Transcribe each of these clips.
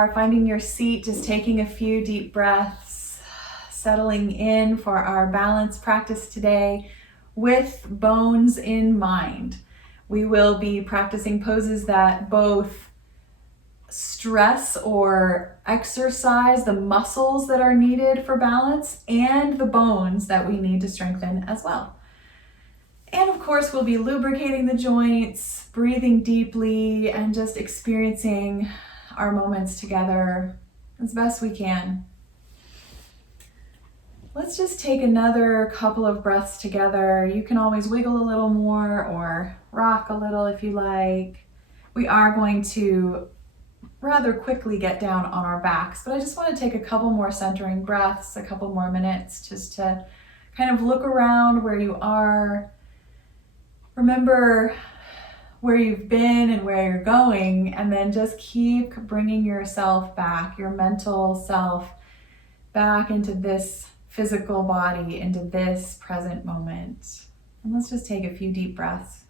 are, finding your seat, just taking a few deep breaths, settling in for our balance practice today with bones in mind. We will be practicing poses that both stress or exercise the muscles that are needed for balance and the bones that we need to strengthen as well. And of course, we'll be lubricating the joints, breathing deeply, and just experiencing our moments together as best we can. Let's just take another couple of breaths together. You can always wiggle a little more or rock a little if you like. We are going to rather quickly get down on our backs, but I just want to take a couple more centering breaths, a couple more minutes just to kind of look around where you are. Remember where you've been and where you're going, and then just keep bringing yourself back, your mental self, back into this physical body, into this present moment. And let's just take a few deep breaths.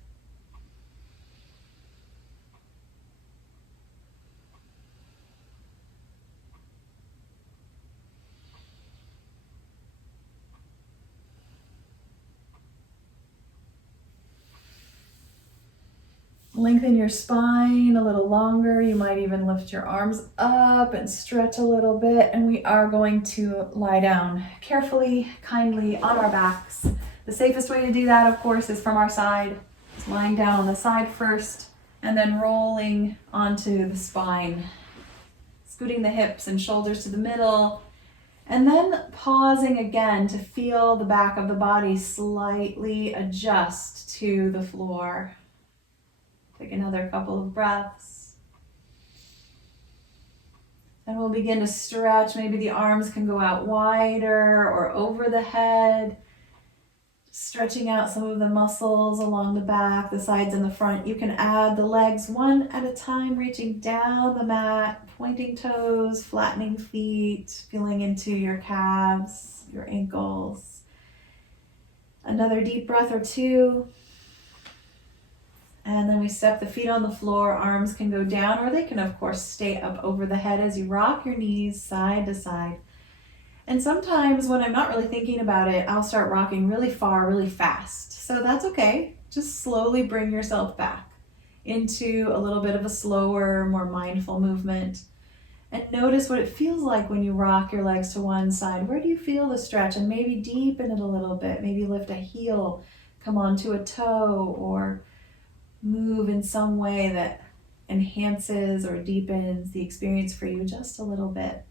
Lengthen your spine a little longer. You might even lift your arms up and stretch a little bit. And we are going to lie down carefully, kindly on our backs. The safest way to do that, of course, is from our side. It's lying down on the side first and then rolling onto the spine. Scooting the hips and shoulders to the middle. And then pausing again to feel the back of the body slightly adjust to the floor. Take another couple of breaths. And we'll begin to stretch. Maybe the arms can go out wider or over the head. Stretching out some of the muscles along the back, the sides and the front. You can add the legs one at a time, reaching down the mat, pointing toes, flattening feet, feeling into your calves, your ankles. Another deep breath or two. And then we step the feet on the floor. Arms can go down, or they can, of course, stay up over the head as you rock your knees side to side. And sometimes when I'm not really thinking about it, I'll start rocking really far, really fast. So that's okay. Just slowly bring yourself back into a little bit of a slower, more mindful movement. And notice what it feels like when you rock your legs to one side. Where do you feel the stretch? And maybe deepen it a little bit. Maybe lift a heel, come onto a toe, or move in some way that enhances or deepens the experience for you just a little bit.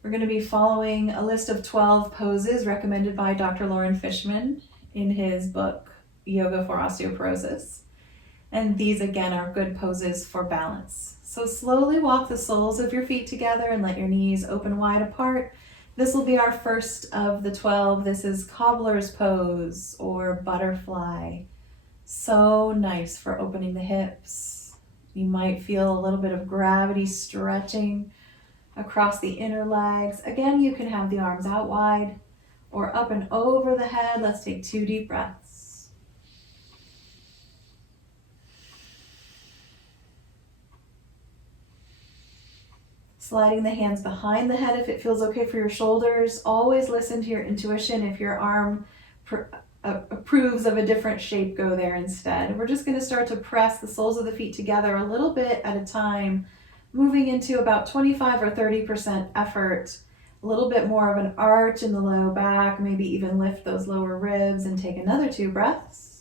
We're going to be following a list of 12 poses recommended by Dr. Fisherman in his book, Yoga for Osteoporosis. And these again are good poses for balance. So slowly walk the soles of your feet together and let your knees open wide apart. This will be our first of the 12. This is Cobbler's pose or butterfly. So nice for opening the hips. You might feel a little bit of gravity stretching across the inner legs. Again, you can have the arms out wide or up and over the head. Let's take 2 deep breaths. Sliding the hands behind the head if it feels okay for your shoulders. Always listen to your intuition. If your arm approves of a different shape, go there instead. We're just going to start to press the soles of the feet together a little bit at a time, moving into about 25 or 30% effort. A little bit more of an arch in the low back, maybe even lift those lower ribs, and take another 2 breaths.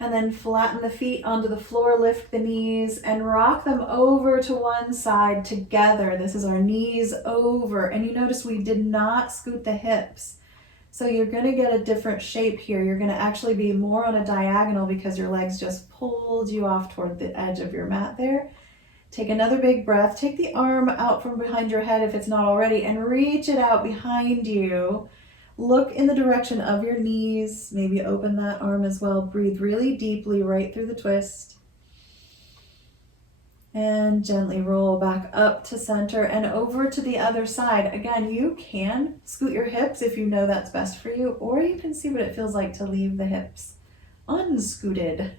And then flatten the feet onto the floor, lift the knees, and rock them over to one side together. This is our knees over. And you notice we did not scoot the hips. So you're going to get a different shape here. You're going to actually be more on a diagonal because your legs just pulled you off toward the edge of your mat there. Take another big breath. Take the arm out from behind your head if it's not already, and reach it out behind you. Look in the direction of your knees. Maybe open that arm as well. Breathe really deeply right through the twist. And gently roll back up to center and over to the other side. Again, you can scoot your hips if you know that's best for you, or you can see what it feels like to leave the hips unscooted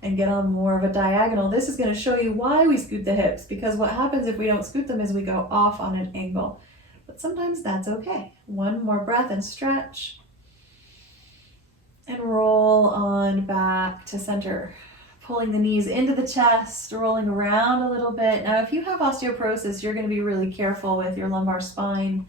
and get on more of a diagonal. This is going to show you why we scoot the hips, because what happens if we don't scoot them is we go off on an angle. But sometimes that's okay. One more breath and stretch. And roll on back to center. Pulling the knees into the chest, rolling around a little bit. Now, if you have osteoporosis, you're going to be really careful with your lumbar spine.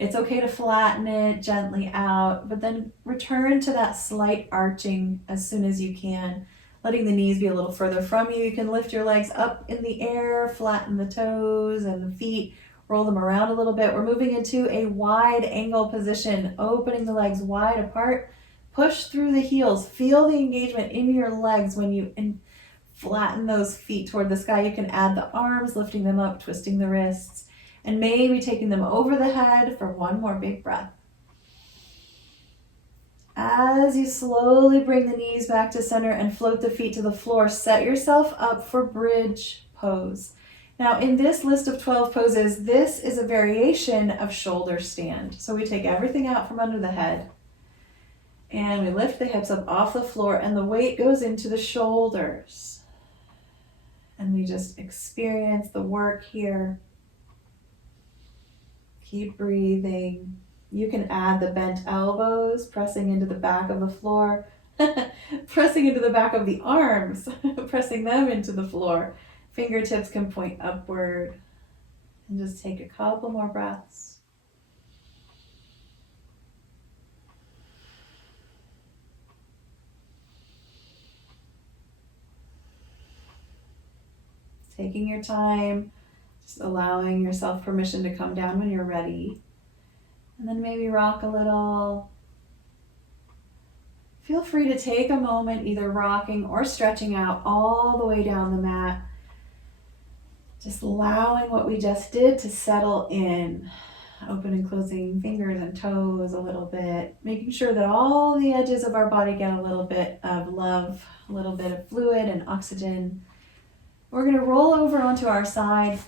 It's okay to flatten it gently out, but then return to that slight arching as soon as you can, letting the knees be a little further from you. You can lift your legs up in the air, flatten the toes and the feet, roll them around a little bit. We're moving into a wide angle position, opening the legs wide apart. Push through the heels. Feel the engagement in your legs when you flatten those feet toward the sky. You can add the arms, lifting them up, twisting the wrists, and maybe taking them over the head for one more big breath. As you slowly bring the knees back to center and float the feet to the floor, set yourself up for bridge pose. Now, in this list of 12 poses, this is a variation of shoulder stand. So we take everything out from under the head, and we lift the hips up off the floor, and the weight goes into the shoulders. And we just experience the work here. Keep breathing. You can add the bent elbows, pressing into the back of the floor, pressing into the back of the arms, pressing them into the floor. Fingertips can point upward. And just take a couple more breaths. Taking your time, just allowing yourself permission to come down when you're ready. And then maybe rock a little. Feel free to take a moment, either rocking or stretching out all the way down the mat. Just allowing what we just did to settle in. Open and closing fingers and toes a little bit. Making sure that all the edges of our body get a little bit of love, a little bit of fluid and oxygen. We're going to roll over onto our side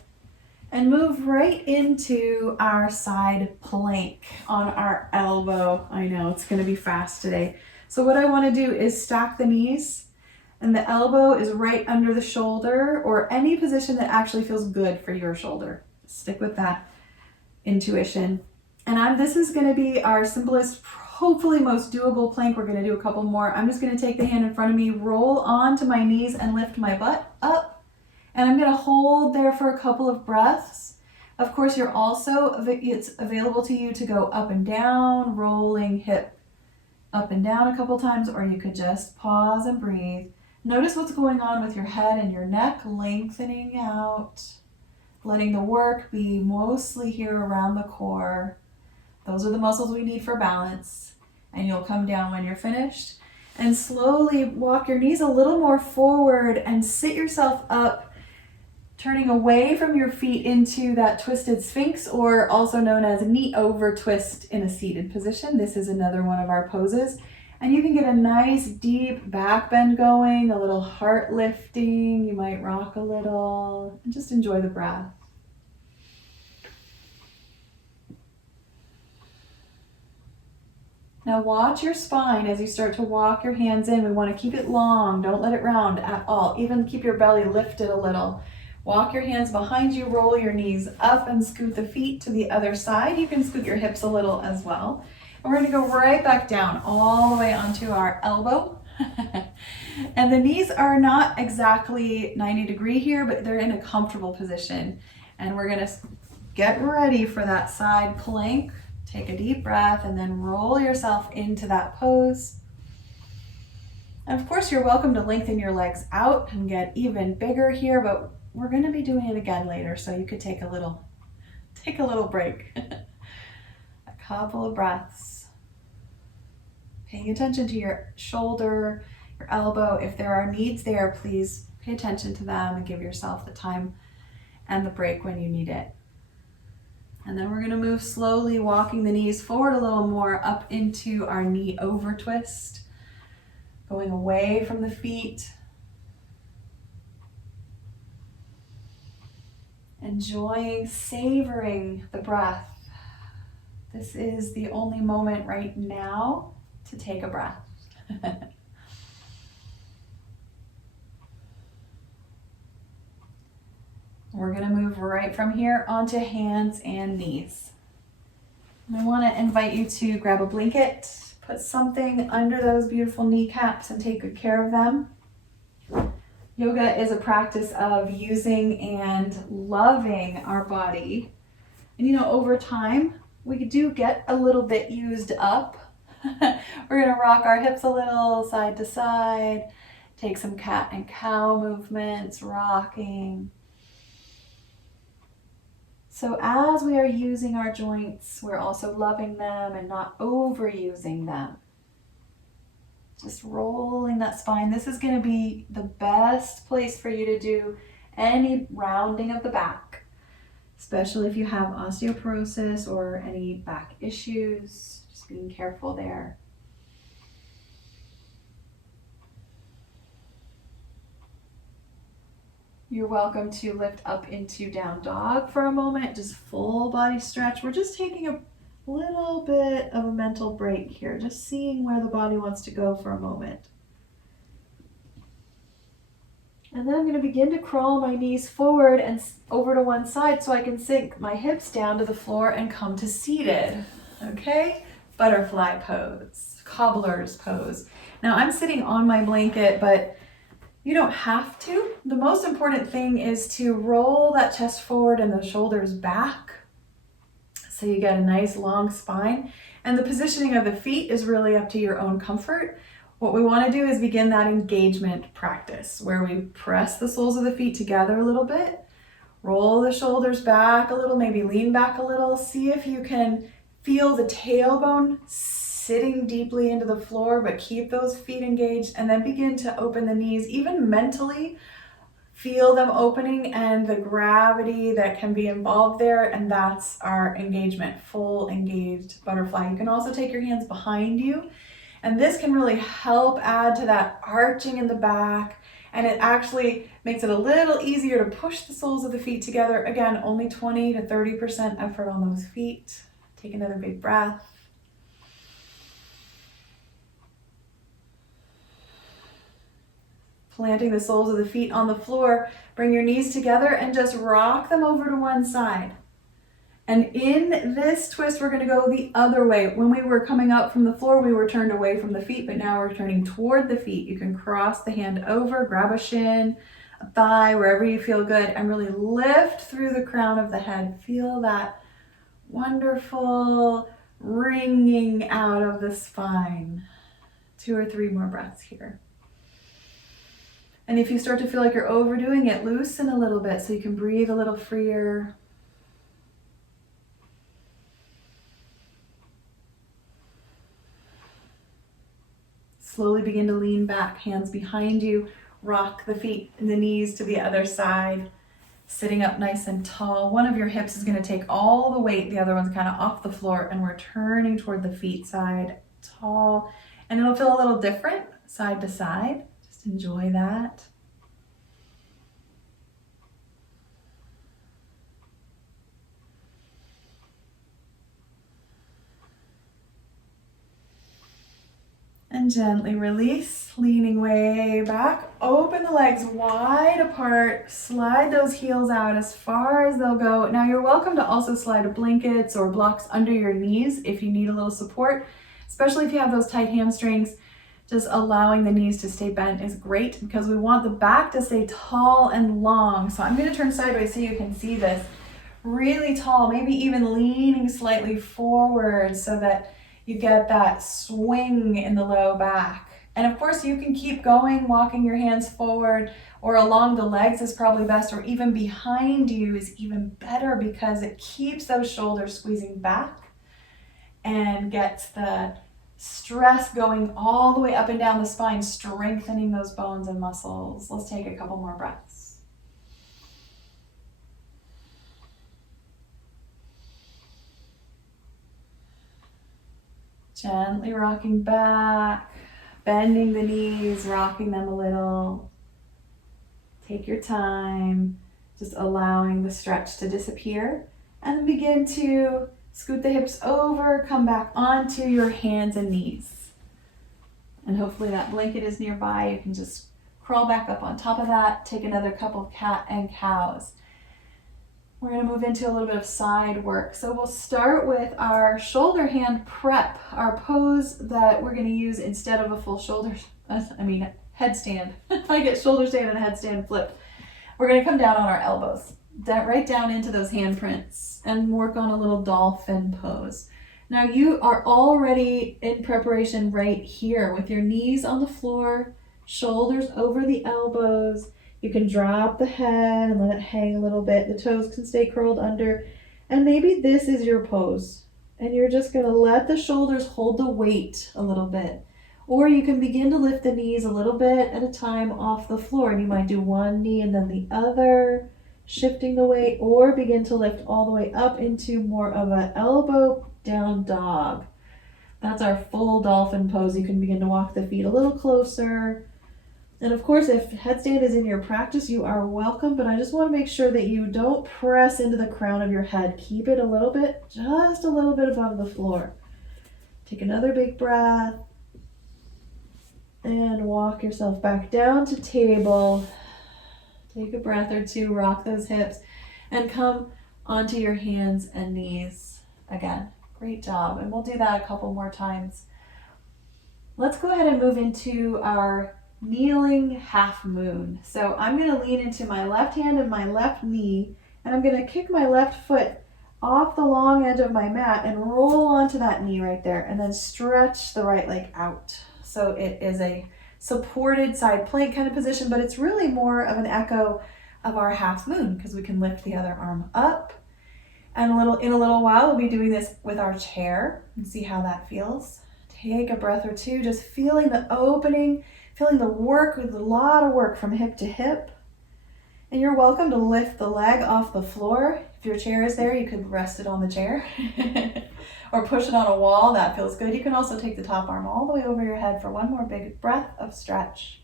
and move right into our side plank on our elbow. I know it's going to be fast today. So what I want to do is stack the knees, and the elbow is right under the shoulder, or any position that actually feels good for your shoulder. Stick with that intuition. And this is going to be our simplest, hopefully most doable plank. We're going to do a couple more. I'm just going to take the hand in front of me, roll onto my knees, and lift my butt up. And I'm going to hold there for a couple of breaths. Of course, it's available to you to go up and down, rolling hip up and down a couple times, or you could just pause and breathe. Notice what's going on with your head and your neck, lengthening out, letting the work be mostly here around the core. Those are the muscles we need for balance. And you'll come down when you're finished. And slowly walk your knees a little more forward and sit yourself up, turning away from your feet into that twisted sphinx, or also known as knee over twist in a seated position. This is another one of our poses. And you can get a nice deep back bend going, a little heart lifting. You might rock a little and just enjoy the breath. Now watch your spine as you start to walk your hands in. We want to keep it long. Don't let it round at all. Even keep your belly lifted a little. Walk your hands behind you, roll your knees up, and scoot the feet to the other side. You can scoot your hips a little as well. And we're going to go right back down all the way onto our elbow. And the knees are not exactly 90 degree here, but they're in a comfortable position. And we're going to get ready for that side plank. Take a deep breath and then roll yourself into that pose. And of course, you're welcome to lengthen your legs out and get even bigger here, but we're going to be doing it again later, so you could take a little break. A couple of breaths. Paying attention to your shoulder, your elbow. If there are needs there, please pay attention to them and give yourself the time and the break when you need it. And then we're going to move slowly, walking the knees forward a little more up into our knee over twist, going away from the feet. Enjoying, savoring the breath. This is the only moment right now to take a breath. We're going to move right from here onto hands and knees. I want to invite you to grab a blanket, put something under those beautiful kneecaps and take good care of them. Yoga is a practice of using and loving our body. And over time, we do get a little bit used up. We're going to rock our hips a little side to side, take some cat and cow movements, rocking. So as we are using our joints, we're also loving them and not overusing them. Just rolling that spine. This is going to be the best place for you to do any rounding of the back, especially if you have osteoporosis or any back issues. Just being careful there. You're welcome to lift up into down dog for a moment, just full body stretch. We're just taking a little bit of a mental break here, just seeing where the body wants to go for a moment. And then I'm going to begin to crawl my knees forward and over to one side so I can sink my hips down to the floor and come to seated. Okay? Butterfly pose, cobbler's pose. Now I'm sitting on my blanket, but you don't have to. The most important thing is to roll that chest forward and the shoulders back so you get a nice long spine. And the positioning of the feet is really up to your own comfort. What we want to do is begin that engagement practice where we press the soles of the feet together a little bit, roll the shoulders back a little, maybe lean back a little. See if you can feel the tailbone sitting deeply into the floor, but keep those feet engaged, and then begin to open the knees, even mentally. Feel them opening and the gravity that can be involved there, and that's our engagement, full engaged butterfly. You can also take your hands behind you, and this can really help add to that arching in the back, and it actually makes it a little easier to push the soles of the feet together. Again, only 20 to 30% effort on those feet. Take another big breath. Planting the soles of the feet on the floor, bring your knees together and just rock them over to one side. And in this twist, we're going to go the other way. When we were coming up from the floor, we were turned away from the feet, but now we're turning toward the feet. You can cross the hand over, grab a shin, a thigh, wherever you feel good, and really lift through the crown of the head. Feel that wonderful ringing out of the spine. 2 or 3 more breaths here. And if you start to feel like you're overdoing it, loosen a little bit so you can breathe a little freer. Slowly begin to lean back, hands behind you, rock the feet and the knees to the other side, sitting up nice and tall. One of your hips is going to take all the weight, the other one's kind of off the floor, and we're turning toward the feet side, tall, and it'll feel a little different side to side. Just enjoy that. And gently release, leaning way back. Open the legs wide apart. Slide those heels out as far as they'll go. Now you're welcome to also slide blankets or blocks under your knees if you need a little support, especially if you have those tight hamstrings. Just allowing the knees to stay bent is great because we want the back to stay tall and long. So I'm going to turn sideways so you can see this. Really tall, maybe even leaning slightly forward so that you get that swing in the low back. And of course you can keep going, walking your hands forward or along the legs is probably best, or even behind you is even better because it keeps those shoulders squeezing back and gets the stress going all the way up and down the spine, strengthening those bones and muscles. Let's take a couple more breaths. Gently rocking back, bending the knees, rocking them a little. Take your time. Just allowing the stretch to disappear. And then begin to scoot the hips over, come back onto your hands and knees. And hopefully that blanket is nearby. You can just crawl back up on top of that, take another couple of cat and cows. We're going to move into a little bit of side work. So we'll start with our shoulder hand prep, our pose that we're going to use instead of a full headstand. I get shoulder stand and headstand flipped. We're going to come down on our elbows, right down into those handprints, and work on a little dolphin pose. Now you are already in preparation right here with your knees on the floor, shoulders over the elbows. You can drop the head and let it hang a little bit. The toes can stay curled under. And maybe this is your pose. And you're just going to let the shoulders hold the weight a little bit. Or you can begin to lift the knees a little bit at a time off the floor. And you might do one knee and then the other, shifting the weight, or begin to lift all the way up into more of an elbow down dog. That's our full dolphin pose. You can begin to walk the feet a little closer. And of course, if headstand is in your practice, you are welcome, but I just want to make sure that you don't press into the crown of your head. Keep it a little bit, just a little bit above the floor. Take another big breath and walk yourself back down to table. Take a breath or two, rock those hips, and come onto your hands and knees again. Great job. And we'll do that a couple more times. Let's go ahead and move into our kneeling half moon. So I'm going to lean into my left hand and my left knee, and I'm going to kick my left foot off the long edge of my mat and roll onto that knee right there, and then stretch the right leg out. So it is a supported side plank kind of position, but it's really more of an echo of our half moon because we can lift the other arm up. And in a little while, we'll be doing this with our chair and see how that feels. Take a breath or two, just feeling the opening, feeling the work, with a lot of work from hip to hip. And you're welcome to lift the leg off the floor. If your chair is there, you could rest it on the chair or push it on a wall. That feels good. You can also take the top arm all the way over your head for one more big breath of stretch.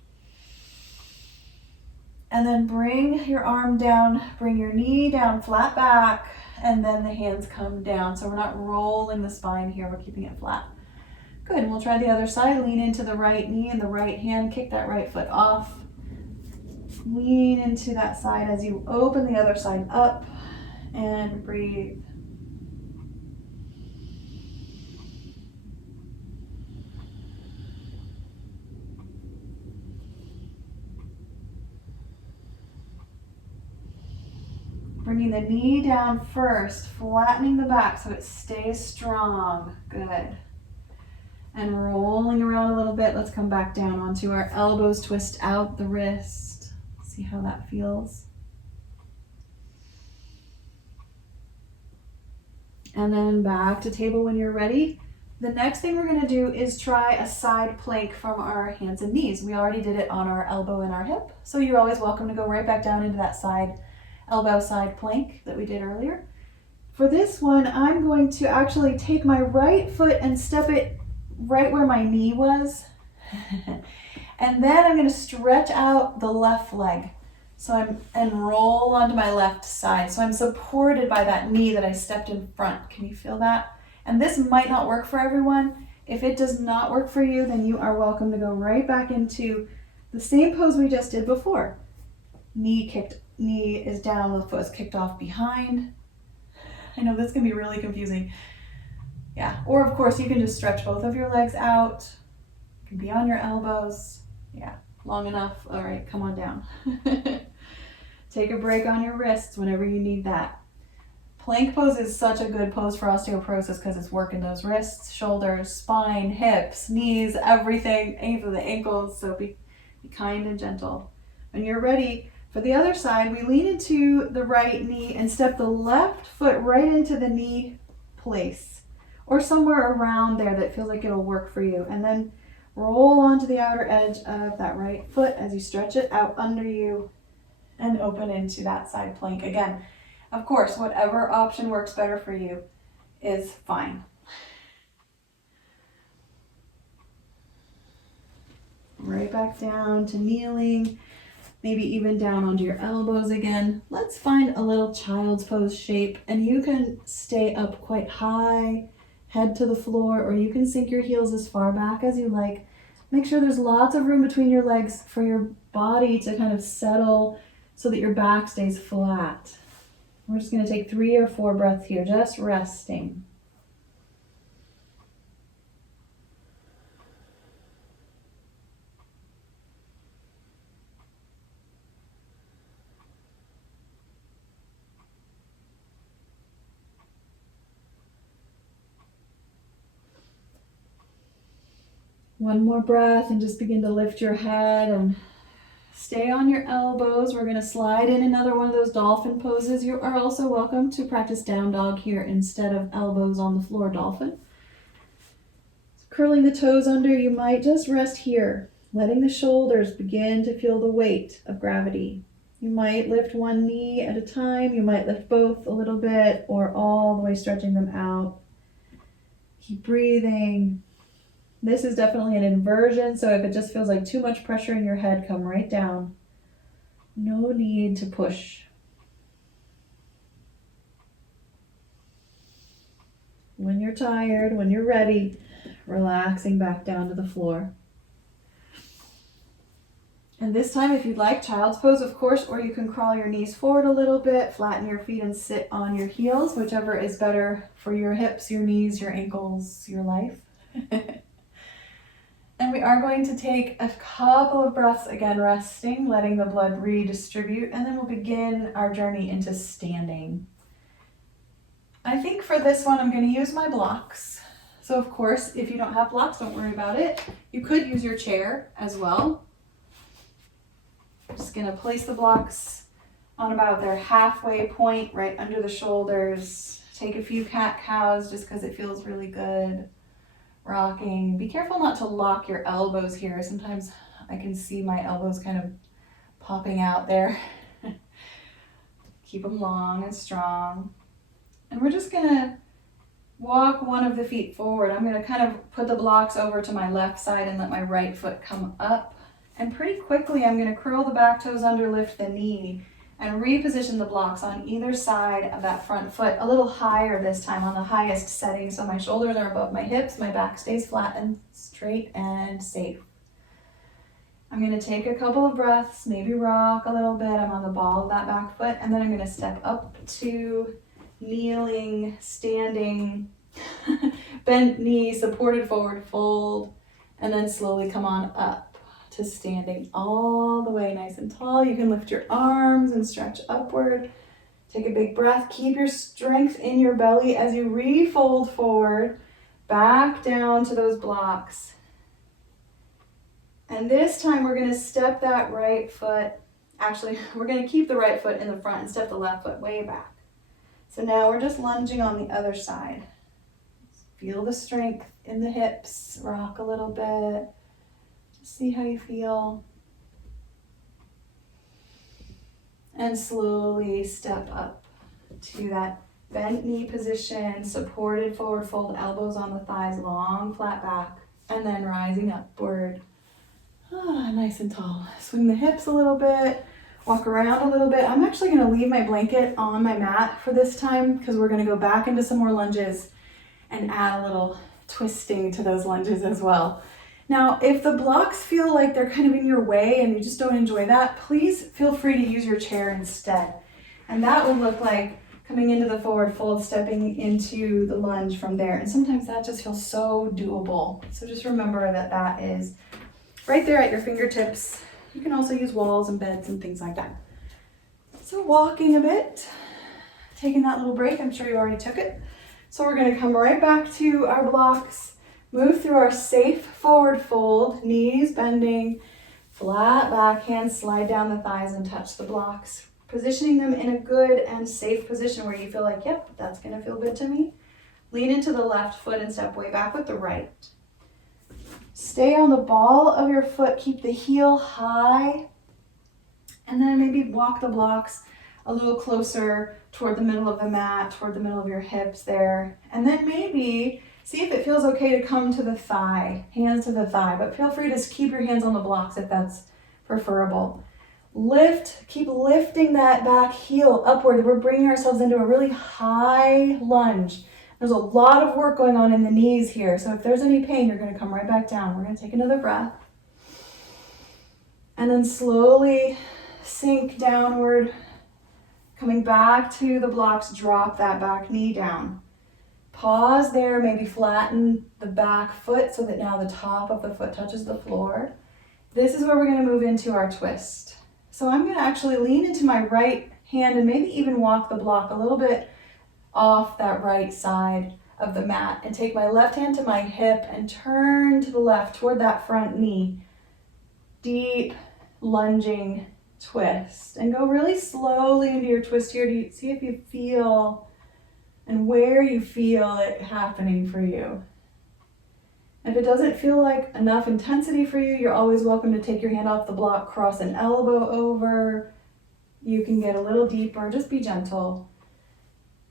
And then bring your arm down, bring your knee down, flat back, and then the hands come down. So we're not rolling the spine here, we're keeping it flat. Good, and we'll try the other side. Lean into the right knee and the right hand, kick that right foot off. Lean into that side as you open the other side up and breathe. Bringing the knee down first, flattening the back so it stays strong. Good. And rolling around a little bit. Let's come back down onto our elbows, twist out the wrist. See how that feels. And then back to table when you're ready. The next thing we're going to do is try a side plank from our hands and knees. We already did it on our elbow and our hip, so you're always welcome to go right back down into that side elbow side plank that we did earlier. For this one, I'm going to actually take my right foot and step it right where my knee was. And then I'm going to stretch out the left leg. And roll onto my left side. So I'm supported by that knee that I stepped in front. Can you feel that? And this might not work for everyone. If it does not work for you, then you are welcome to go right back into the same pose we just did before. Knee is down, the foot is kicked off behind. I know this can be really confusing. Yeah, or of course you can just stretch both of your legs out. You can be on your elbows. Yeah, long enough. All right, come on down. Take a break on your wrists whenever you need that. Plank pose is such a good pose for osteoporosis because it's working those wrists, shoulders, spine, hips, knees, everything, even the ankles. So be kind and gentle. When you're ready for the other side, we lean into the right knee and step the left foot right into the knee place or somewhere around there that feels like it'll work for you. And then roll onto the outer edge of that right foot as you stretch it out under you and open into that side plank. Again, of course, whatever option works better for you is fine. Right back down to kneeling. Maybe even down onto your elbows again. Let's find a little child's pose shape, and you can stay up quite high, head to the floor, or you can sink your heels as far back as you like. Make sure there's lots of room between your legs for your body to kind of settle so that your back stays flat. We're just going to take 3 or 4 breaths here, just resting. One more breath and just begin to lift your head and stay on your elbows. We're going to slide in another one of those dolphin poses. You are also welcome to practice down dog here instead of elbows on the floor dolphin. Curling the toes under, you might just rest here, letting the shoulders begin to feel the weight of gravity. You might lift one knee at a time. You might lift both a little bit or all the way stretching them out. Keep breathing. This is definitely an inversion, so if it just feels like too much pressure in your head, come right down. No need to push. When you're tired, when you're ready, relaxing back down to the floor. And this time, if you'd like, child's pose, of course, or you can crawl your knees forward a little bit, flatten your feet and sit on your heels, whichever is better for your hips, your knees, your ankles, your life. And we are going to take a couple of breaths, again, resting, letting the blood redistribute, and then we'll begin our journey into standing. I think for this one, I'm going to use my blocks. So of course, if you don't have blocks, don't worry about it. You could use your chair as well. I'm just going to place the blocks on about their halfway point, right under the shoulders. Take a few cat-cows just because it feels really good. Rocking. Be careful not to lock your elbows here. Sometimes I can see my elbows kind of popping out there. Keep them long and strong. And we're just going to walk one of the feet forward. I'm going to kind of put the blocks over to my left side and let my right foot come up. And pretty quickly I'm going to curl the back toes under, lift the knee, and reposition the blocks on either side of that front foot, a little higher this time, on the highest setting, so my shoulders are above my hips, my back stays flat and straight and safe. I'm going to take a couple of breaths, maybe rock a little bit. I'm on the ball of that back foot, and then I'm going to step up to kneeling, standing, bent knee, supported forward fold, and then slowly come on up to standing all the way nice and tall. You can lift your arms and stretch upward. Take a big breath. Keep your strength in your belly as you refold forward, back down to those blocks. And this time we're going to step that right foot. Actually, we're going to keep the right foot in the front and step the left foot way back. So now we're just lunging on the other side. Feel the strength in the hips. Rock a little bit. See how you feel. And slowly step up to that bent knee position, supported forward fold, elbows on the thighs, long flat back, and then rising upward. Nice and tall. Swing the hips a little bit, walk around a little bit. I'm actually going to leave my blanket on my mat for this time because we're going to go back into some more lunges and add a little twisting to those lunges as well. Now, if the blocks feel like they're kind of in your way and you just don't enjoy that, please feel free to use your chair instead. And that would look like coming into the forward fold, stepping into the lunge from there. And sometimes that just feels so doable. So just remember that that is right there at your fingertips. You can also use walls and beds and things like that. So walking a bit, taking that little break. I'm sure you already took it. So we're going to come right back to our blocks. Move through our safe forward fold, knees bending, flat back, hands slide down the thighs and touch the blocks, positioning them in a good and safe position where you feel like, yep, that's going to feel good to me. Lean into the left foot and step way back with the right. Stay on the ball of your foot, keep the heel high, and then maybe walk the blocks a little closer toward the middle of the mat, toward the middle of your hips there, and then maybe see if it feels okay to come to the thigh, hands to the thigh, but feel free to keep your hands on the blocks if that's preferable. Keep lifting that back heel upward. We're bringing ourselves into a really high lunge. There's a lot of work going on in the knees here. So if there's any pain, you're going to come right back down. We're going to take another breath. And then slowly sink downward. Coming back to the blocks, drop that back knee down. Pause there, maybe flatten the back foot so that now the top of the foot touches the floor. This is where we're going to move into our twist. So I'm going to actually lean into my right hand and maybe even walk the block a little bit off that right side of the mat and take my left hand to my hip and turn to the left toward that front knee. Deep lunging twist, and go really slowly into your twist here to see if you feel and where you feel it happening for you. If it doesn't feel like enough intensity for you, you're always welcome to take your hand off the block, cross an elbow over. You can get a little deeper, just be gentle.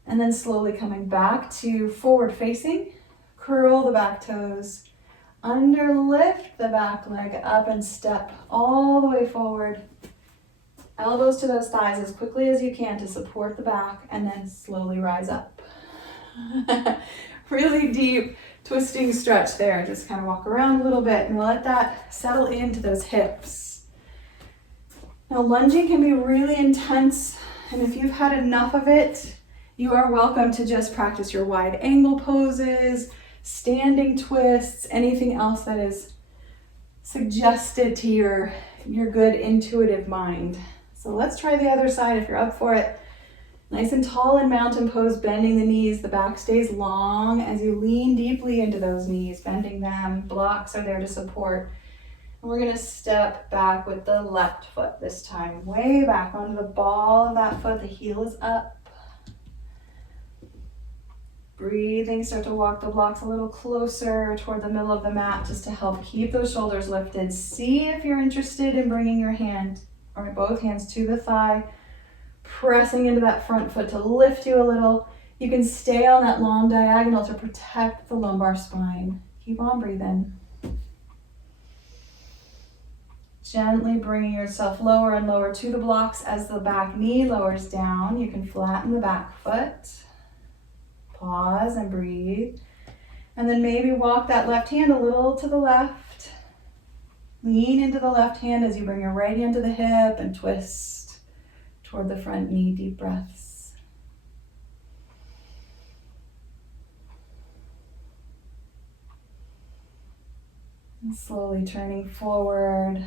And then slowly coming back to forward facing, curl the back toes, underlift the back leg up and step all the way forward. Elbows to those thighs as quickly as you can to support the back, and then slowly rise up. Really deep twisting stretch there. Just kind of walk around a little bit and let that settle into those hips. Now lunging can be really intense, and if you've had enough of it, you are welcome to just practice your wide angle poses, standing twists, anything else that is suggested to your good intuitive mind. So let's try the other side if you're up for it. Nice and tall in mountain pose, bending the knees. The back stays long as you lean deeply into those knees, bending them. Blocks are there to support. And we're going to step back with the left foot this time. Way back onto the ball of that foot. The heel is up. Breathing, start to walk the blocks a little closer toward the middle of the mat just to help keep those shoulders lifted. See if you're interested in bringing your hand or both hands to the thigh, pressing into that front foot to lift you a little. You can stay on that long diagonal to protect the lumbar spine. Keep on breathing. Gently bringing yourself lower and lower to the blocks as the back knee lowers down. You can flatten the back foot. Pause and breathe. And then maybe walk that left hand a little to the left. Lean into the left hand as you bring your right hand to the hip and twist toward the front knee. Deep breaths. And slowly turning forward.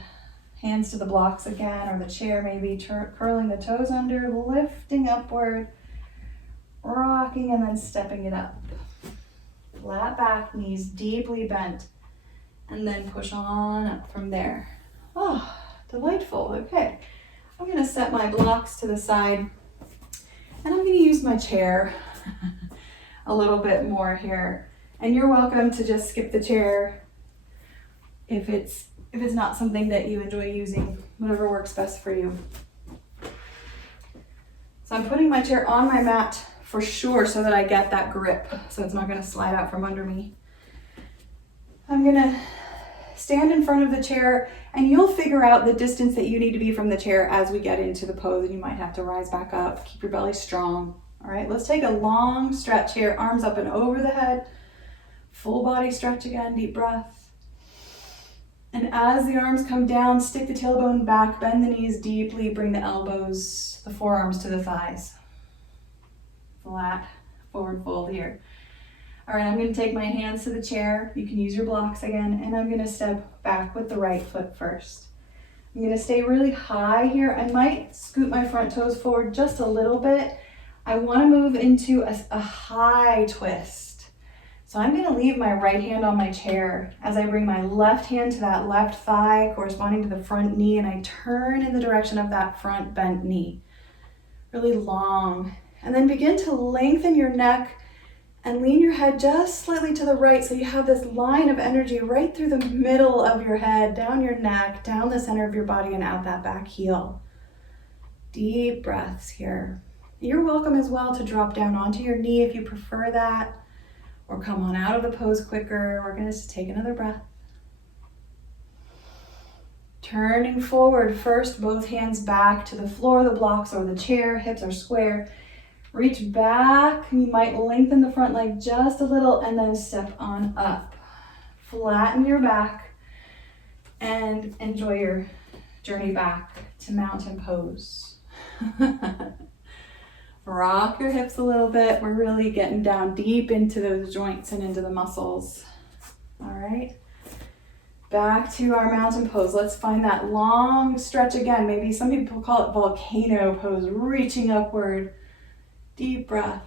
Hands to the blocks again, or the chair maybe, curling the toes under, lifting upward, rocking and then stepping it up. Flat back, knees deeply bent, and then push on up from there. Oh, delightful. Okay, I'm going to set my blocks to the side, and I'm going to use my chair a little bit more here. And you're welcome to just skip the chair if it's not something that you enjoy using, whatever works best for you. So I'm putting my chair on my mat for sure so that I get that grip, so it's not going to slide out from under me. I'm going to stand in front of the chair, and you'll figure out the distance that you need to be from the chair as we get into the pose, and you might have to rise back up. Keep your belly strong. All right, let's take a long stretch here, arms up and over the head. Full body stretch again, deep breath. And as the arms come down, stick the tailbone back, bend the knees deeply, bring the elbows, the forearms to the thighs. Flat forward fold here. All right, I'm going to take my hands to the chair. You can use your blocks again, and I'm going to step back with the right foot first. I'm going to stay really high here. I might scoot my front toes forward just a little bit. I want to move into a high twist. So I'm going to leave my right hand on my chair as I bring my left hand to that left thigh corresponding to the front knee, and I turn in the direction of that front bent knee. Really long. And then begin to lengthen your neck and lean your head just slightly to the right so you have this line of energy right through the middle of your head, down your neck, down the center of your body, and out that back heel. Deep breaths here. You're welcome as well to drop down onto your knee if you prefer that, or come on out of the pose quicker. We're going to just take another breath. Turning forward first, both hands back to the floor, the blocks or the chair, hips are square. Reach back, you might lengthen the front leg just a little and then step on up. Flatten your back and enjoy your journey back to mountain pose. Rock your hips a little bit. We're really getting down deep into those joints and into the muscles. All right. Back to our mountain pose. Let's find that long stretch again. Maybe some people call it volcano pose, reaching upward. Deep breath.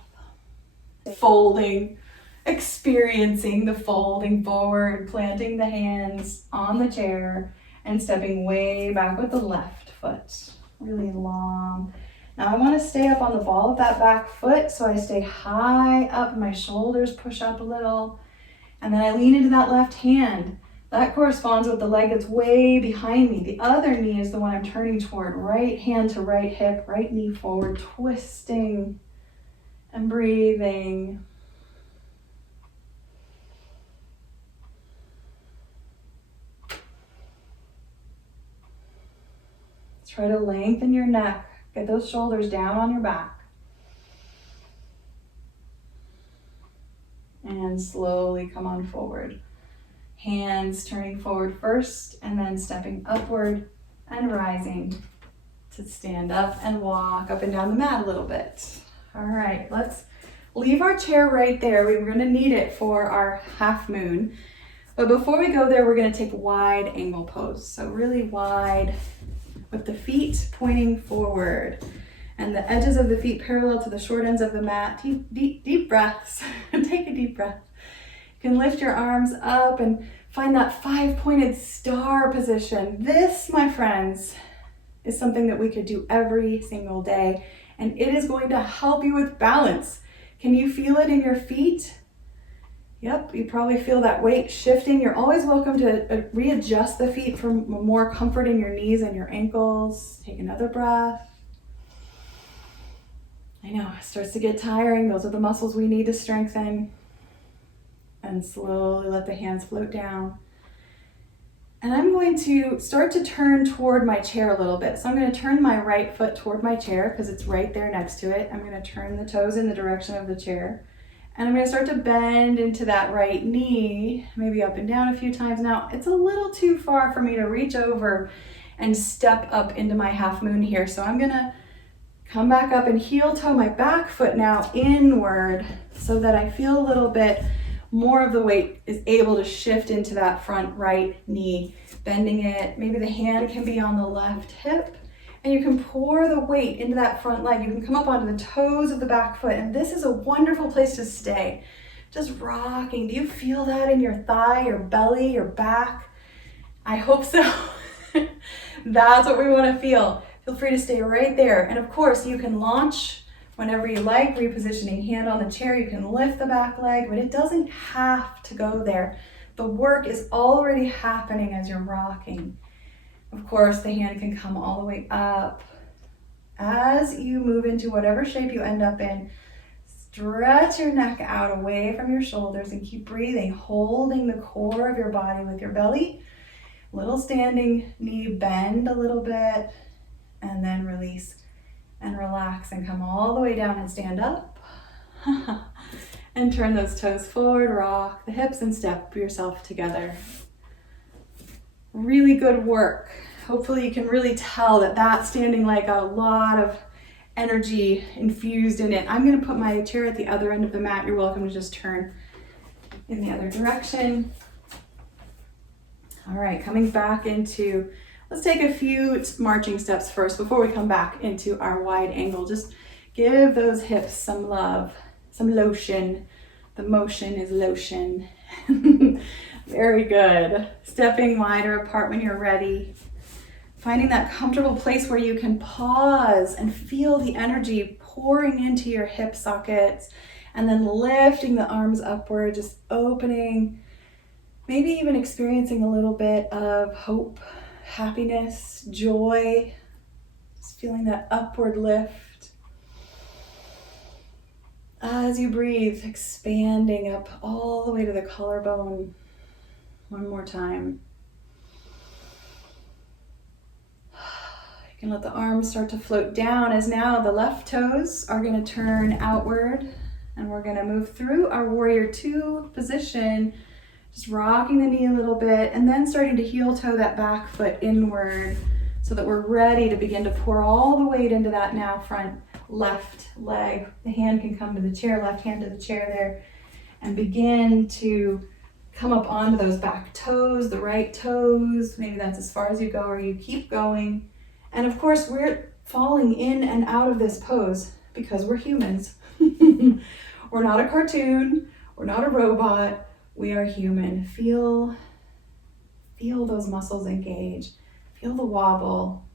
Folding, experiencing the folding forward, planting the hands on the chair and stepping way back with the left foot. Really long. Now I want to stay up on the ball of that back foot, so I stay high up, my shoulders push up a little, and then I lean into that left hand. That corresponds with the leg that's way behind me. The other knee is the one I'm turning toward. Right hand to right hip, right knee forward, twisting and breathing. Try to lengthen your neck. Get those shoulders down on your back. And slowly come on forward. Hands turning forward first and then stepping upward and rising to stand up and walk up and down the mat a little bit. All right, let's leave our chair right there. We're going to need it for our half moon. But before we go there, we're going to take wide angle pose. So really wide with the feet pointing forward and the edges of the feet parallel to the short ends of the mat. Deep breaths. Take a deep breath. You can lift your arms up and find that 5-pointed star position. This, my friends, is something that we could do every single day, and it is going to help you with balance. Can you feel it in your feet? Yep, you probably feel that weight shifting. You're always welcome to readjust the feet for more comfort in your knees and your ankles. Take another breath. I know, it starts to get tiring. Those are the muscles we need to strengthen. And slowly let the hands float down. And I'm going to start to turn toward my chair a little bit. So I'm going to turn my right foot toward my chair because it's right there next to it. I'm going to turn the toes in the direction of the chair. And I'm going to start to bend into that right knee, maybe up and down a few times. Now, it's a little too far for me to reach over and step up into my half moon here. So I'm going to come back up and heel toe my back foot now inward so that I feel a little bit more of the weight is able to shift into that front right knee, bending it. Maybe the hand can be on the left hip, and you can pour the weight into that front leg. You can come up onto the toes of the back foot, and this is a wonderful place to stay. Just rocking. Do you feel that in your thigh, your belly, your back? I hope so. That's what we want to feel. Feel free to stay right there. And of course, you can launch whenever you like, repositioning hand on the chair. You can lift the back leg, but it doesn't have to go there. The work is already happening as you're rocking. Of course, the hand can come all the way up. As you move into whatever shape you end up in, stretch your neck out away from your shoulders and keep breathing, holding the core of your body with your belly. Little standing knee bend a little bit, and then release and relax and come all the way down and stand up. And turn those toes forward, rock the hips and step yourself together. Really good work. Hopefully you can really tell that that's standing like a lot of energy infused in it. I'm going to put my chair at the other end of the mat. You're welcome to just turn in the other direction. All right, coming back into, let's take a few marching steps first before we come back into our wide angle. Just give those hips some love, some lotion. The motion is lotion. Very good. Stepping wider apart when you're ready. Finding that comfortable place where you can pause and feel the energy pouring into your hip sockets, and then lifting the arms upward, just opening, maybe even experiencing a little bit of hope, happiness, joy, just feeling that upward lift. As you breathe, expanding up all the way to the collarbone. One more time. can let the arms start to float down as now the left toes are going to turn outward, and we're going to move through our warrior two position, just rocking the knee a little bit and then starting to heel toe that back foot inward so that we're ready to begin to pour all the weight into that now front left leg. The hand can come to the chair, left hand to the chair there, and begin to come up onto those back toes, the right toes. Maybe that's as far as you go, or you keep going. And of course, we're falling in and out of this pose because we're humans. We're not a cartoon. We're not a robot. We are human. Feel those muscles engage. Feel the wobble.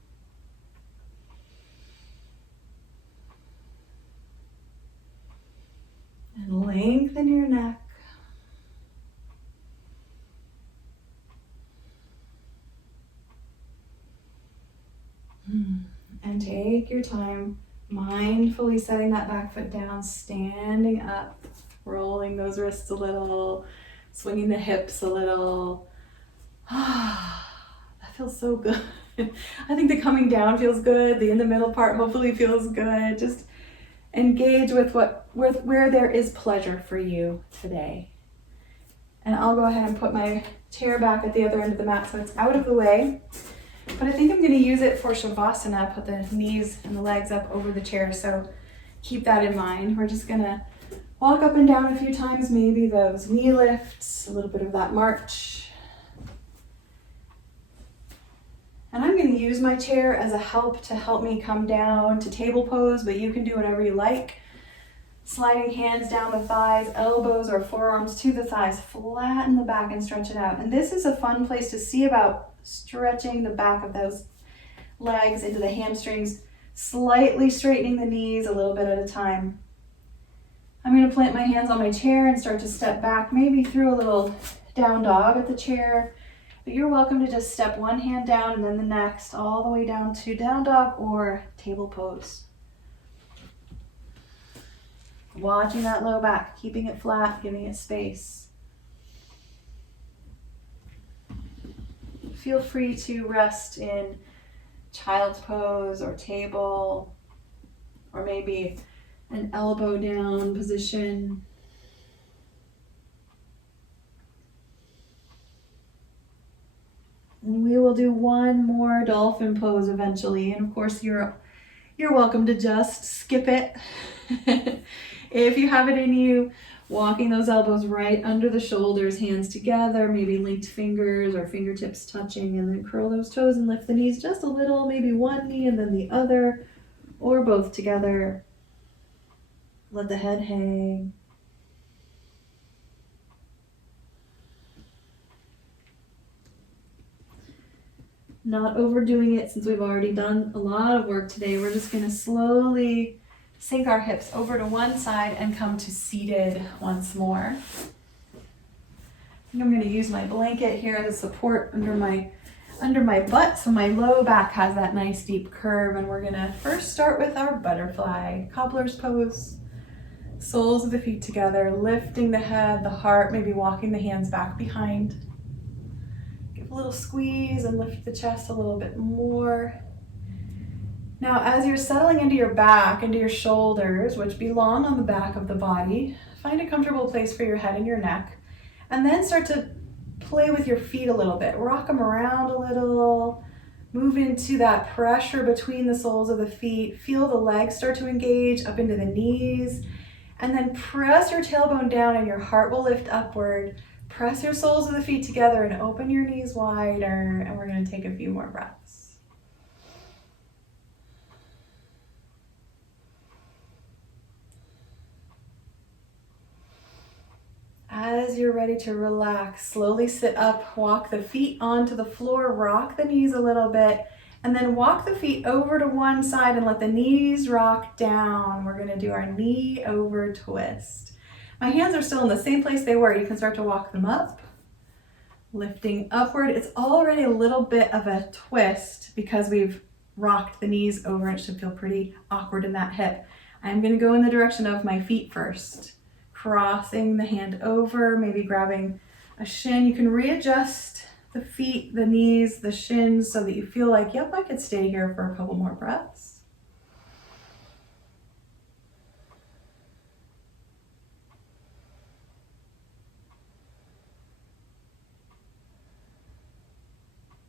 And lengthen your neck. And take your time, mindfully setting that back foot down, standing up, rolling those wrists a little, swinging the hips a little. That feels so good. I think the coming down feels good. The in the middle part hopefully feels good. Just engage with where there is pleasure for you today. And I'll go ahead and put my chair back at the other end of the mat so it's out of the way. But I think I'm going to use it for Savasana, put the knees and the legs up over the chair, so keep that in mind. We're just going to walk up and down a few times, maybe those knee lifts, a little bit of that march. And I'm going to use my chair as a help to help me come down to table pose, but you can do whatever you like. Sliding hands down the thighs, elbows or forearms to the thighs, flatten the back and stretch it out. And this is a fun place to see about stretching the back of those legs into the hamstrings, slightly straightening the knees a little bit at a time. I'm going to plant my hands on my chair and start to step back, maybe through a little down dog at the chair. But you're welcome to just step one hand down and then the next, all the way down to down dog or table pose. Watching that low back, keeping it flat, giving it space. Feel free to rest in child's pose or table, or maybe an elbow down position. And we will do one more dolphin pose eventually. And of course, you're welcome to just skip it. If you have it in you, walking those elbows right under the shoulders, hands together, maybe linked fingers or fingertips touching, and then curl those toes and lift the knees just a little, maybe one knee and then the other, or both together. Let the head hang. Not overdoing it since we've already done a lot of work today. We're just going to slowly sink our hips over to one side and come to seated once more. I think I'm going to use my blanket here as a support under my butt so my low back has that nice deep curve. And we're going to first start with our butterfly, Cobbler's pose. Soles of the feet together, lifting the head, the heart, maybe walking the hands back behind. Give a little squeeze and lift the chest a little bit more. Now, as you're settling into your back, into your shoulders, which belong on the back of the body, find a comfortable place for your head and your neck, and then start to play with your feet a little bit. Rock them around a little, move into that pressure between the soles of the feet, feel the legs start to engage up into the knees, and then press your tailbone down and your heart will lift upward. Press your soles of the feet together and open your knees wider, and we're going to take a few more breaths. As you're ready to relax, slowly sit up, walk the feet onto the floor, rock the knees a little bit, and then walk the feet over to one side and let the knees rock down. We're going to do our knee over twist. My hands are still in the same place they were. You can start to walk them up, lifting upward. It's already a little bit of a twist because we've rocked the knees over. It should feel pretty awkward in that hip. I'm going to go in the direction of my feet first. Crossing the hand over, maybe grabbing a shin. You can readjust the feet, the knees, the shins, so that you feel like, yep, I could stay here for a couple more breaths.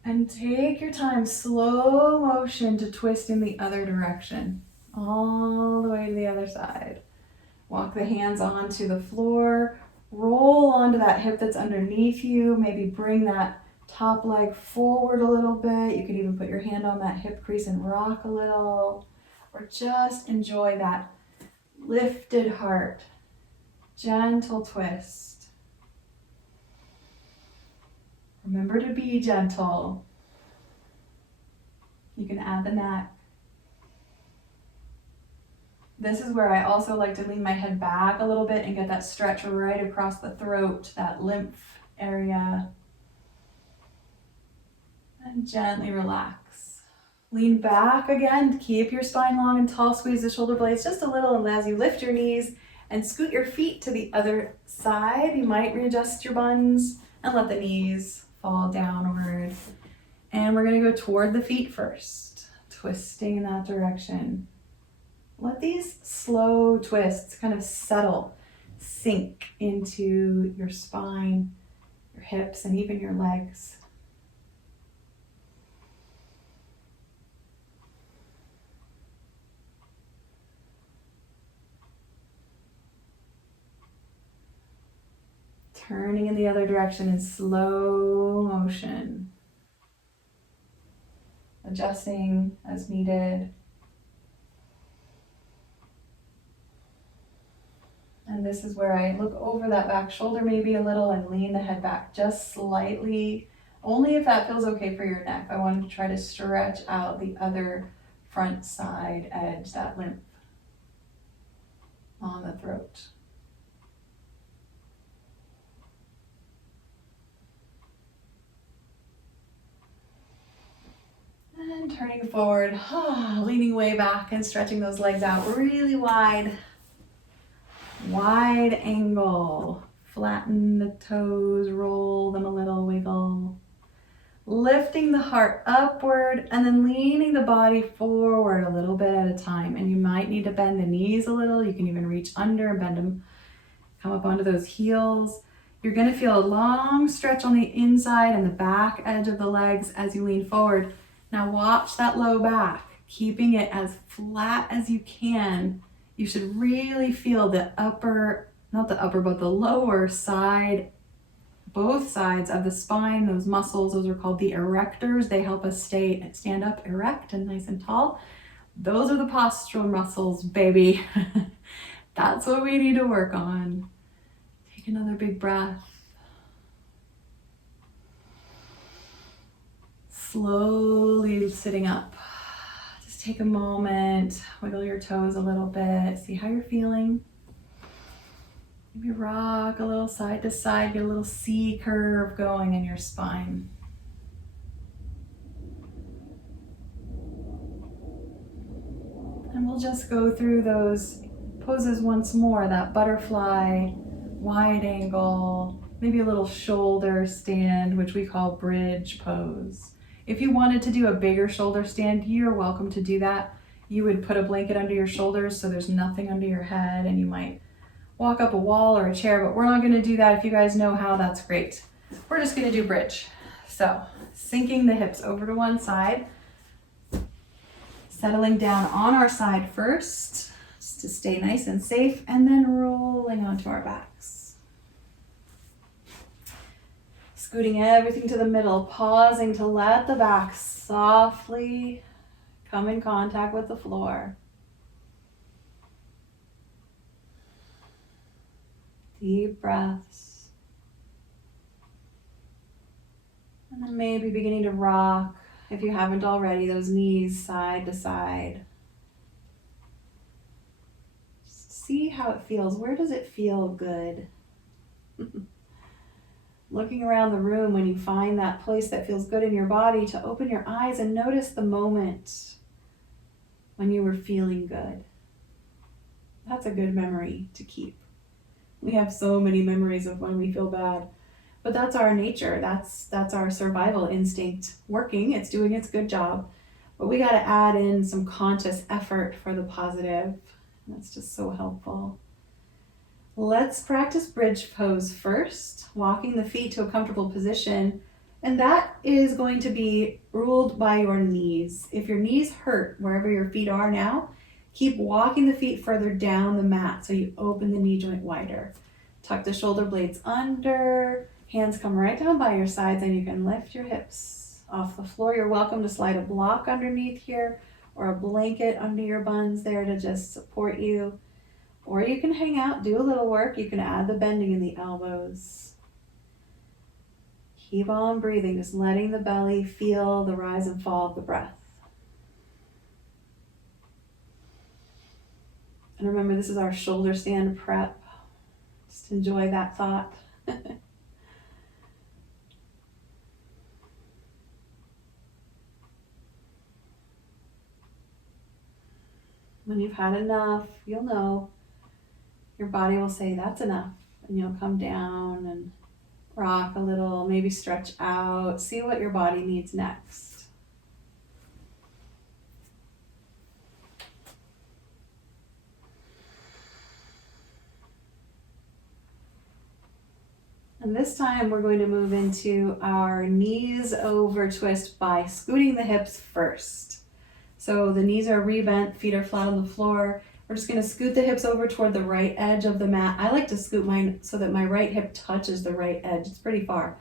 And take your time, slow motion, to twist in the other direction, all the way to the other side. Walk the hands onto the floor, roll onto that hip that's underneath you, maybe bring that top leg forward a little bit. You can even put your hand on that hip crease and rock a little, or just enjoy that lifted heart, gentle twist. Remember to be gentle. You can add the neck. This is where I also like to lean my head back a little bit and get that stretch right across the throat, that lymph area. And gently relax. Lean back again. Keep your spine long and tall. Squeeze the shoulder blades just a little, and as you lift your knees and scoot your feet to the other side, you might readjust your buns and let the knees fall downward. And we're going to go toward the feet first, twisting in that direction. Let these slow twists kind of settle, sink into your spine, your hips, and even your legs. Turning in the other direction in slow motion. Adjusting as needed. And this is where I look over that back shoulder maybe a little and lean the head back just slightly, only if that feels okay for your neck. I want to try to stretch out the other front side edge, that lymph on the throat. And turning forward, leaning way back and stretching those legs out really wide. Wide angle. Flatten the toes, roll them a little, wiggle. Lifting the heart upward and then leaning the body forward a little bit at a time. And you might need to bend the knees a little. You can even reach under and bend them. Come up onto those heels. You're going to feel a long stretch on the inside and the back edge of the legs as you lean forward. Now watch that low back, keeping it as flat as you can. You should really feel the upper, not the upper, but the lower side, both sides of the spine, those muscles, those are called the erectors. They help us stand up erect and nice and tall. Those are the postural muscles, baby. That's what we need to work on. Take another big breath. Slowly sitting up. Just take a moment, wiggle your toes a little bit, see how you're feeling. Maybe rock a little side to side, get a little C curve going in your spine. And we'll just go through those poses once more, that butterfly, wide angle, maybe a little shoulder stand, which we call bridge pose. If you wanted to do a bigger shoulder stand, you're welcome to do that. You would put a blanket under your shoulders so there's nothing under your head, and you might walk up a wall or a chair, but we're not going to do that. If you guys know how, that's great. We're just going to do bridge. So sinking the hips over to one side, settling down on our side first, just to stay nice and safe, and then rolling onto our backs. Scooting everything to the middle, pausing to let the back softly come in contact with the floor. Deep breaths. And then maybe beginning to rock, if you haven't already, those knees side to side. Just see how it feels. Where does it feel good? Looking around the room when you find that place that feels good in your body, to open your eyes and notice the moment when you were feeling good. That's a good memory to keep. We have so many memories of when we feel bad, But that's our nature. That's our survival instinct working. It's doing its good job. But we got to add in some conscious effort for the positive. That's just so helpful. Let's practice bridge pose first, walking the feet to a comfortable position. And that is going to be ruled by your knees. If your knees hurt wherever your feet are now, keep walking the feet further down the mat so you open the knee joint wider. Tuck the shoulder blades under, hands come right down by your sides, and you can lift your hips off the floor. You're welcome to slide a block underneath here or a blanket under your buns there to just support you. Or you can hang out, do a little work. You can add the bending in the elbows. Keep on breathing, just letting the belly feel the rise and fall of the breath. And remember, this is our shoulder stand prep. Just enjoy that thought. When you've had enough, you'll know. Your body will say, that's enough. And you'll come down and rock a little, maybe stretch out, see what your body needs next. And this time we're going to move into our knees over twist by scooting the hips first. So the knees are rebent, feet are flat on the floor. We're just going to scoot the hips over toward the right edge of the mat. I like to scoot mine so that my right hip touches the right edge. It's pretty far.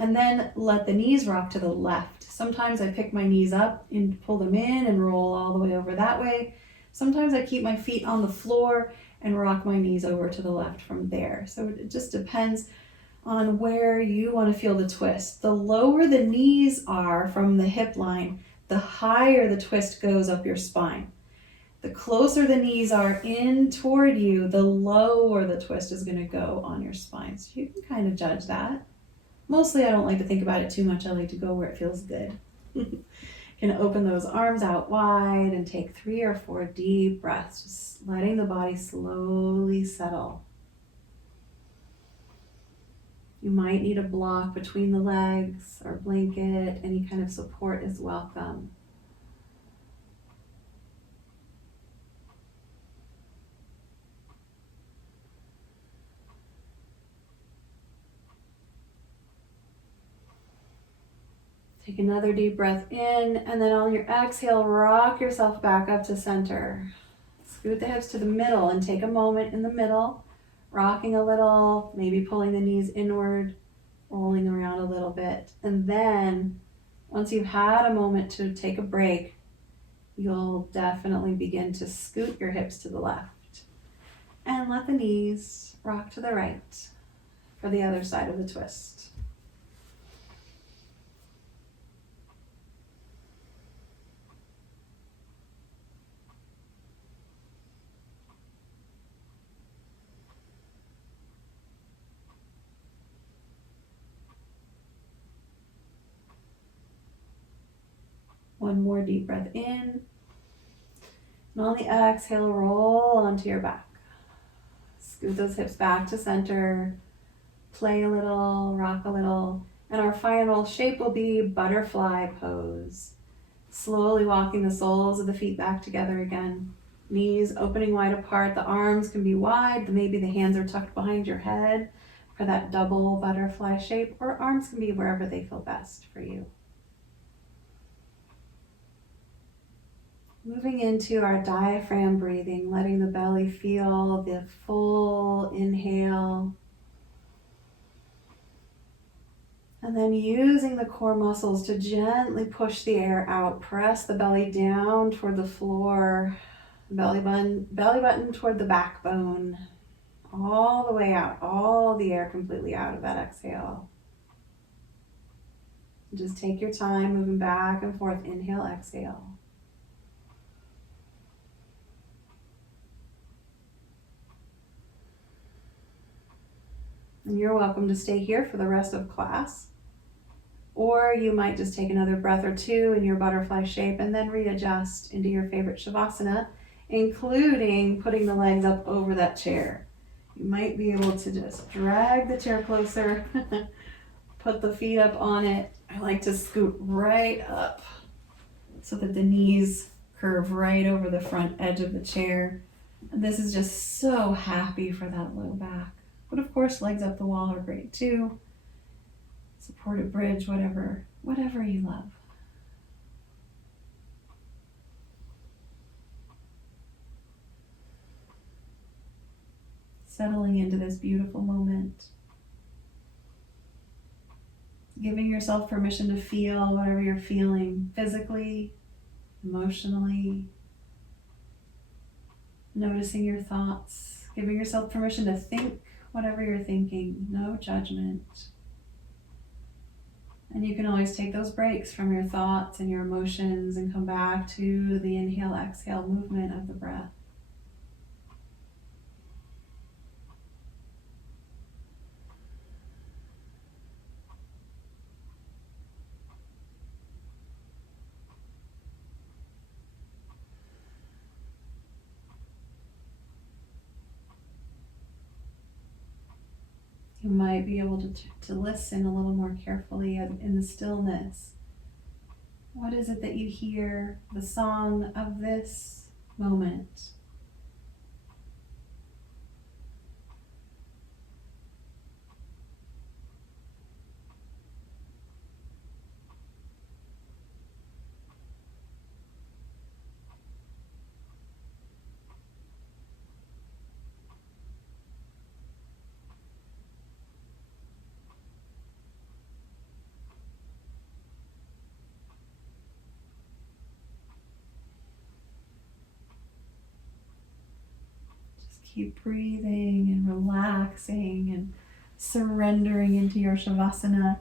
And then let the knees rock to the left. Sometimes I pick my knees up and pull them in and roll all the way over that way. Sometimes I keep my feet on the floor and rock my knees over to the left from there. So it just depends on where you want to feel the twist. The lower the knees are from the hip line, the higher the twist goes up your spine. The closer the knees are in toward you, the lower the twist is going to go on your spine. So you can kind of judge that. Mostly I don't like to think about it too much. I like to go where it feels good. You can open those arms out wide and take 3 or 4 deep breaths, just letting the body slowly settle. You might need a block between the legs or blanket. Any kind of support is welcome. Take another deep breath in, and then on your exhale, rock yourself back up to center. Scoot the hips to the middle and take a moment in the middle, rocking a little, maybe pulling the knees inward, rolling around a little bit. And then once you've had a moment to take a break, you'll definitely begin to scoot your hips to the left and let the knees rock to the right for the other side of the twist. One more deep breath in. And on the exhale, roll onto your back. Scoot those hips back to center. Play a little, rock a little. And our final shape will be butterfly pose. Slowly walking the soles of the feet back together again. Knees opening wide apart. The arms can be wide. Maybe the hands are tucked behind your head for that double butterfly shape. Or arms can be wherever they feel best for you. Moving into our diaphragm breathing, letting the belly feel the full inhale. And then using the core muscles to gently push the air out. Press the belly down toward the floor, belly button toward the backbone. All the way out, all the air completely out of that exhale. Just take your time moving back and forth. Inhale, exhale. And you're welcome to stay here for the rest of class. Or you might just take another breath or two in your butterfly shape and then readjust into your favorite Savasana, including putting the legs up over that chair. You might be able to just drag the chair closer put the feet up on it, I like to scoot right up so that the knees curve right over the front edge of the chair. And this is just so happy for that low back. But of course, legs up the wall are great too. Supported bridge, whatever you love. Settling into this beautiful moment. Giving yourself permission to feel whatever you're feeling physically, emotionally. Noticing your thoughts. Giving yourself permission to think whatever you're thinking. No judgment. And you can always take those breaks from your thoughts and your emotions and come back to the inhale, exhale movement of the breath. You might be able to listen a little more carefully in the stillness. What is it that you hear, the song of this moment? Keep breathing and relaxing and surrendering into your Savasana.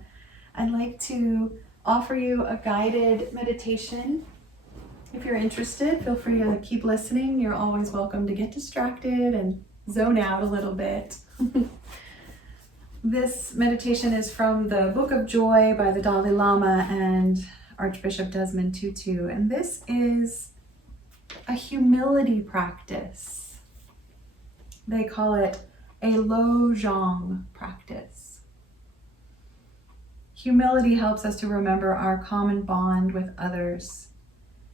I'd like to offer you a guided meditation. If you're interested, feel free to keep listening. You're always welcome to get distracted and zone out a little bit. This meditation is from the Book of Joy by the Dalai Lama and Archbishop Desmond Tutu. And this is a humility practice. They call it a lojong practice. Humility helps us to remember our common bond with others.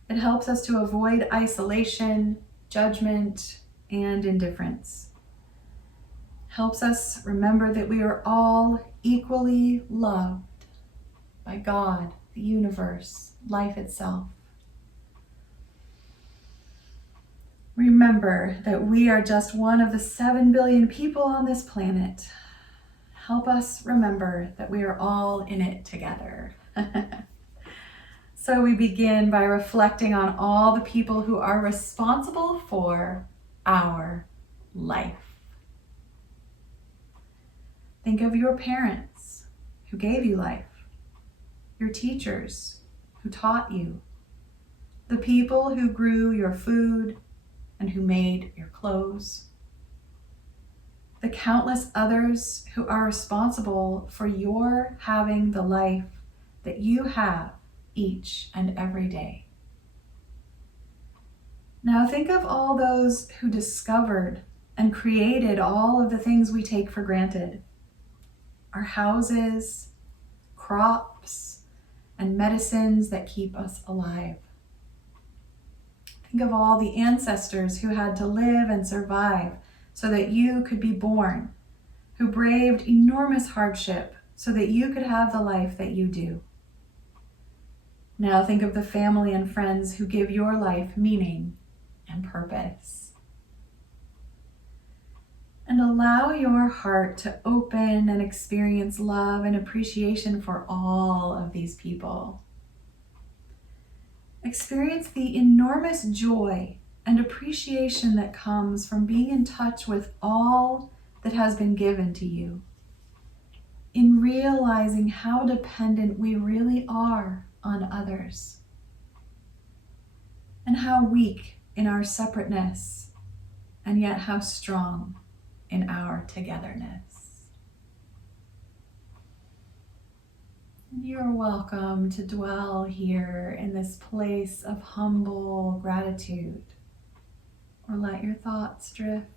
It helps us to avoid isolation, judgment, and indifference. Helps us remember that we are all equally loved by God, the universe, life itself. Remember that we are just one of the 7 billion people on this planet. Help us remember that we are all in it together. So we begin by reflecting on all the people who are responsible for our life. Think of your parents who gave you life, your teachers who taught you, the people who grew your food, and who made your clothes. The countless others who are responsible for your having the life that you have each and every day. Now think of all those who discovered and created all of the things we take for granted. Our houses, crops, and medicines that keep us alive. Think of all the ancestors who had to live and survive so that you could be born, who braved enormous hardship so that you could have the life that you do. Now think of the family and friends who give your life meaning and purpose. And allow your heart to open and experience love and appreciation for all of these people. Experience the enormous joy and appreciation that comes from being in touch with all that has been given to you, in realizing how dependent we really are on others, and how weak in our separateness, and yet how strong in our togetherness. You're welcome to dwell here in this place of humble gratitude, or let your thoughts drift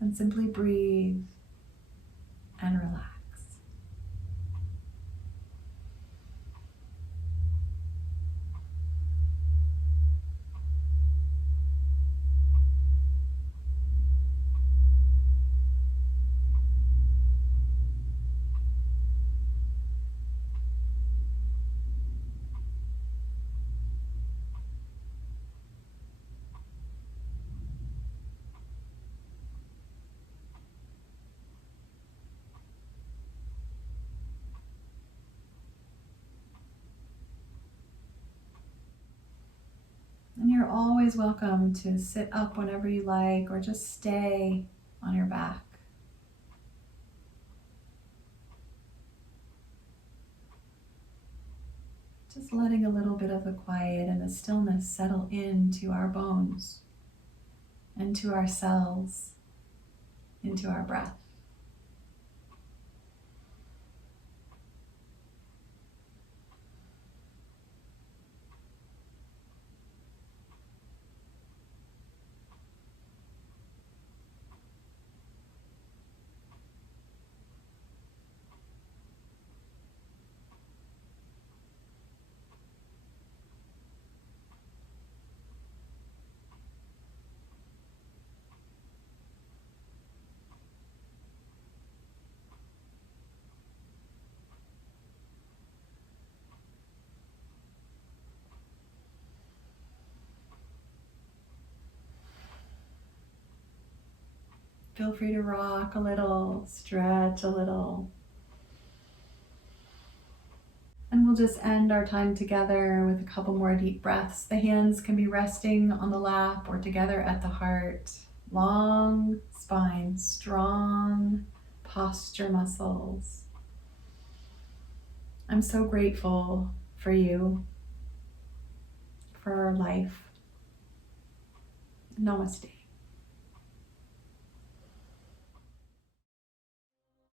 and simply breathe and relax. you're always welcome to sit up whenever you like or just stay on your back. Just letting a little bit of the quiet and the stillness settle into our bones, into our cells, into our breath. Feel free to rock a little, stretch a little. And we'll just end our time together with a couple more deep breaths. The hands can be resting on the lap or together at the heart. Long spine, strong posture muscles. I'm so grateful for you, for our life. Namaste.